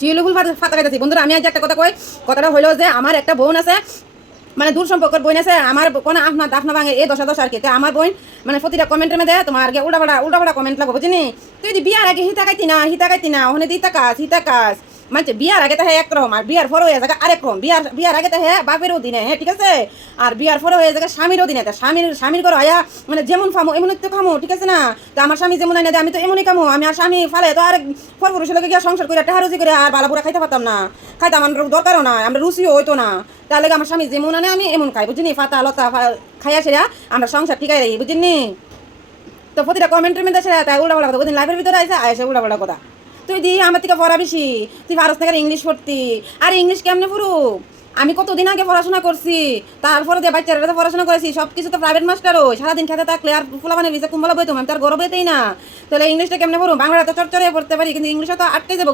শিউলিফুল ফাতা খাইতেছি। বন্ধুরা আমি আজ একটা কথা কই, কথাটা হইলো যে আমার একটা বোন আছে, মানে দূর সম্পর্কের বোন আছে, আমার কোনো আপনার দাফনা ভাঙে এই দশা দশ আর কি। তো আমার বোন মানে প্রতিটা কমেন্টের মধ্যে তোমার আগে উল্টা কমেন্ট লাগবো, বুঝিনি? তুই যদি বিয়ার আগে হিতা খাইতি না ওখানে হিতা কাজ মানে বিয়ার আগে তো হ্যাঁ একরকম, আর বিয়ার পরে হয়ে যাবে আরেক রকম। বিয়ার আগে তো হ্যাঁ বাপের অধীনে, হ্যাঁ ঠিক আছে, আর বিয়ার পরে হয়ে যাবে স্বামীর অধীনে। তা স্বামীর ঘর আয়া মানে যেমন খামো এমনই তো খামো, ঠিক আছে না? তো আমার স্বামী যেমন আইনা দেয় আমি তো এমনই খামো। আমি আর স্বামী ফালে তো আরেক পরপুরুষের লোকে গিয়ে সংসার করে টেহারুজি করে আর বালাপুরা খাইতে পারতাম না, খাইতাম আমার দরকারও না, আমরা রুচিও হইতো না। তার লাগে আমার স্বামী যেমন আনে আমি এমন খাই, বুঝিনি? ফাতা লতা খাইয়া সেরা আমরা সংসার ঠিকাই রাখি, বুঝিনি? তো প্রতিটা কমেন্টের মধ্যে সেরা তাই উল্টা কথা, বুঝিনি? লাইফের ভিতরে আইসে উল্টা কথা। তুই দি আমার থেকে পড়া বেশি, তুই ভারত থেকে ইংলিশ পড়তি, আর ইংলিশ কেমনে পড়ু? আমি কতদিন আগে পড়াশোনা করছি, তারপরে যে বাচ্চারা পড়াশোনা করেছি সব কিছু তো প্রাইভেট মাস্টার, ওই সারাদিন খেতে থাকলে আর ফুলাবানের ভিজে কুম্বলা বইতাম, আমি তার গরম বইতেই না। তাহলে ইংলিশটা কেমনে পড়ু? বাংলাটা তো চরচরে পড়তে পারি, কিন্তু ইংলিশে তো আটকে যাবো।